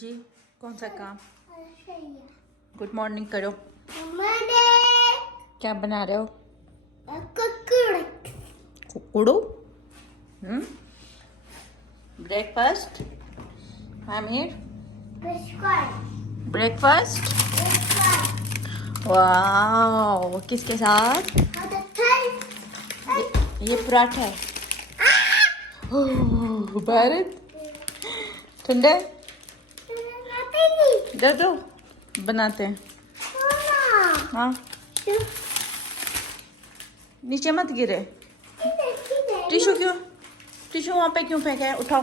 जी कौन सा काम? गुड मॉर्निंग करो। क्या बना रहे हो? कुकड़ू। ब्रेकफास्ट। आमिर ब्रेकफास्ट। वाह, किसके साथ? ये पराठा है। ओह, भारत ठंडा है। दे दो, बनाते हैं। हाँ, नीचे मत गिरे। टिशू क्यों? टिशू वहाँ पे क्यों फेंका है? उठाओ।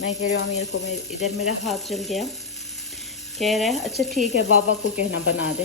मैं कह रही हूँ अमीर को, इधर मेरा हाथ जल गया। कह रहे हैं अच्छा ठीक है, बाबा को कहना बना दे।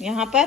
यहाँ पर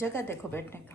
जगह देखो बैठने का।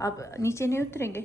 अब नीचे नहीं उतरेंगे؟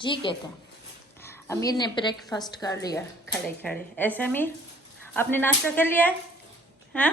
जी कहते हैं। अमीर ने ब्रेकफास्ट कर लिया खड़े खड़े। ऐसे अमीर आपने नाश्ता कर लिया है? हाँ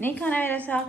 नहीं खाना मेरे साथ?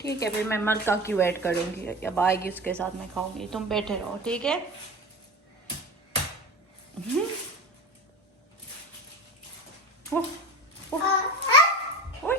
ठीक है, फिर मैं मलका की वेट करूँगी, अब आएगी उसके साथ मैं खाऊंगी। तुम बैठे रहो ठीक है। ओह, ओह, ओह।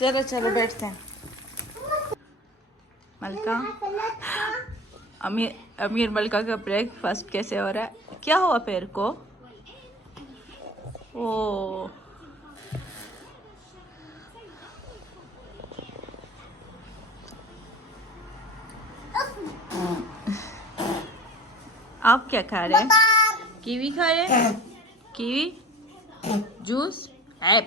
चलो चलो बैठते हैं। मलका, अमीर मलका का ब्रेकफास्ट कैसे हो रहा है? क्या हुआ पैर को? ओ आप क्या खा रहे हैं? कीवी खा रहे हैं? Kiwi juice. ऐप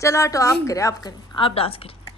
चलो हटो, आप करें, आप करें, आप डांस करें।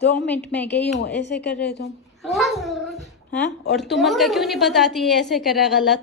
2 मिनट में गई हूँ। ऐसे कर रहे तुम? हाँ, और तुम मलका क्यों नहीं बताती है ऐसे कर रहा है गलत?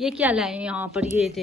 ये क्या लाए यहाँ पर? ये थे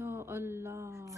या अल्लाह।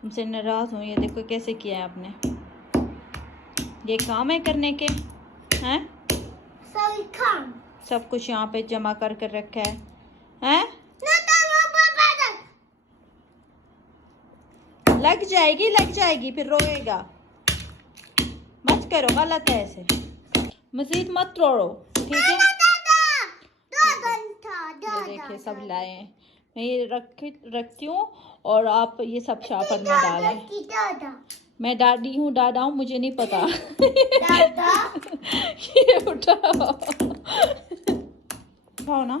तुमसे नाराज हूँ। ये देखो कैसे किया है आपने। ये काम है करने के हैं? सॉरी काम। सब कुछ यहाँ पे जमा कर कर रखा है हैं? लग जाएगी फिर रोएगा। मत करो, गलत है ऐसे। मजीद मत तोड़ो, ठीक है? ये देखिए सब लाए हैं। मैं ये रखती हूँ और आप ये सब शापर में डालें। मैं दादी हूँ, दादा हूँ, मुझे नहीं पता। ये उठाओ ना।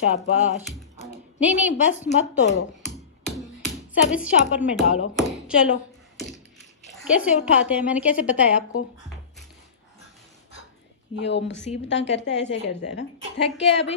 शाबाश। नहीं बस मत तोड़ो, सब इस शापर में डालो। चलो कैसे उठाते हैं, मैंने कैसे बताया आपको? ये मुसीबत करता है, ऐसे करता है ना। थक गए अभी?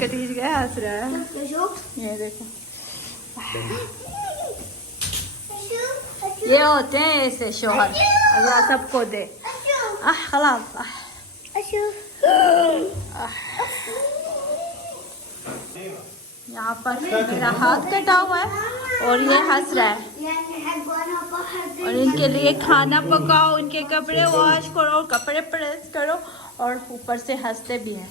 कटीज गया। हंसरा ये देखो। ये होते हैं ऐसे शोहर, अल्लाह सबको दे। खलास यहाँ पर मेरा हाथ कटा हुआ है और ये हंस रहा है। और इनके लिए खाना पकाओ, इनके कपड़े वॉश करो, कपड़े प्रेस करो और ऊपर से हंसते भी हैं।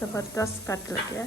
जबरदस्त कट लग गया,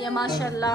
ये माशाल्लाह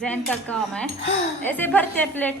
जैन का काम है। ऐसे भरते हैं प्लेट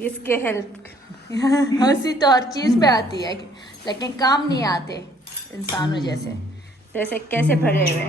इसके हेल्प। हंसी तो हर चीज पे आती है लेकिन काम नहीं आते इंसानों जैसे। जैसे कैसे भरे हुए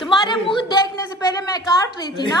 तुम्हारे मुंह देखने से पहले मैं काट रही थी ना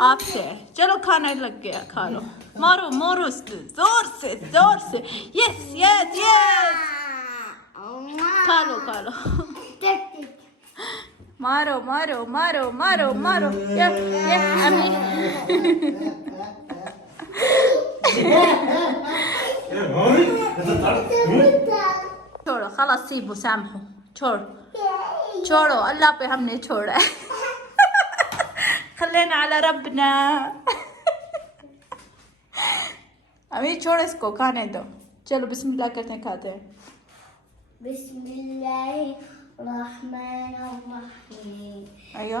आपसे. चलो खाना लग गया, खा लो. मारो जोर से यस खा लो मारो ये अम्मी. छोड़ो खलास सीबो सामहो छोड़ो अल्लाह पे हमने छोड़ा है. खलेना अला रब्ना. अमीर छोड़ इसको, खाने दो. चलो बिस्मिल्लाह करते हैं, खाते हैं. बिस्मिल्लाहिर्रहमानिर्रहीम. अय्यो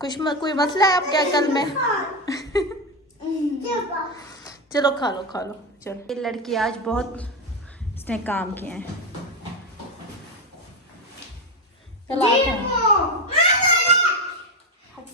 कुछ कोई मसला है आपके अकल में? चलो खा लो चलो। ये लड़की आज बहुत इसने काम किए हैं। चलो आते हैं।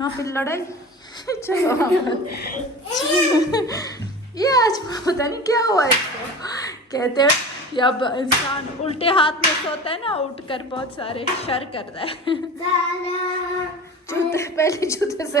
हाँ फिर लड़ाई। चलो ये आज पता नहीं क्या हुआ इसको। कहते हैं जब इंसान उल्टे हाथ में सोता है ना उठकर बहुत सारे शर करता है। जूते पहले जूते से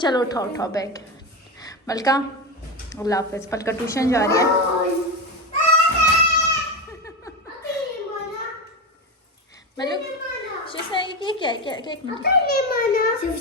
चलो उठाओ बैग। मलका अल्लाह हाफिज। मलका ट्यूशन जा रही है। मलक ये क्या है? क्या एक मिनट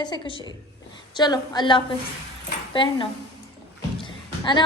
ऐसे कुछ। चलो अल्लाह हाफिज। पहनो अना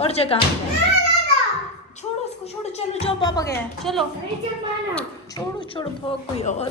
और जगह। छोड़ो इसको छोड़ो। चलो जाओ पापा गए हैं। चलो छोड़ो भाग कोई और।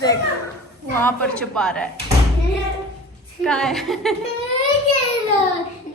देख वहाँ पर छुपा रहा है। कहाँ है?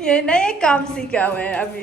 ये नए काम सीखा हुआ है अभी।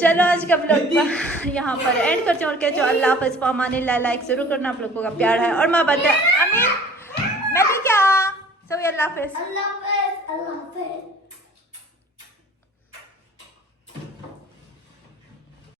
चलो आज का ब्लॉग यहाँ पर एंड करते हैं और कहते हो अल्लाह हाफ़िज़ पामाने लाइक जरूर करना। आप लोगों का प्यार है और मोहब्बत है। अमीर मैं भी क्या सो अल्लाह हाफ़िज़। Allah Hafiz.